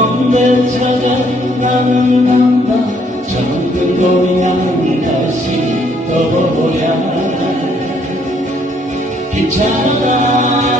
없는 저녁 난밤밤 적은 고향 다시 떠보야 귀찮아.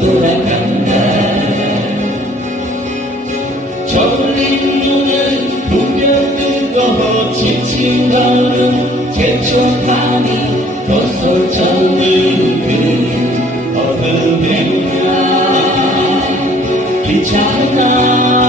돌아간다 졸린 눈은 분명 뜨거워 지친 너는 제초 밤이 벗어져는 그 어둠의 날. 귀찮아.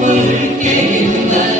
Holy King.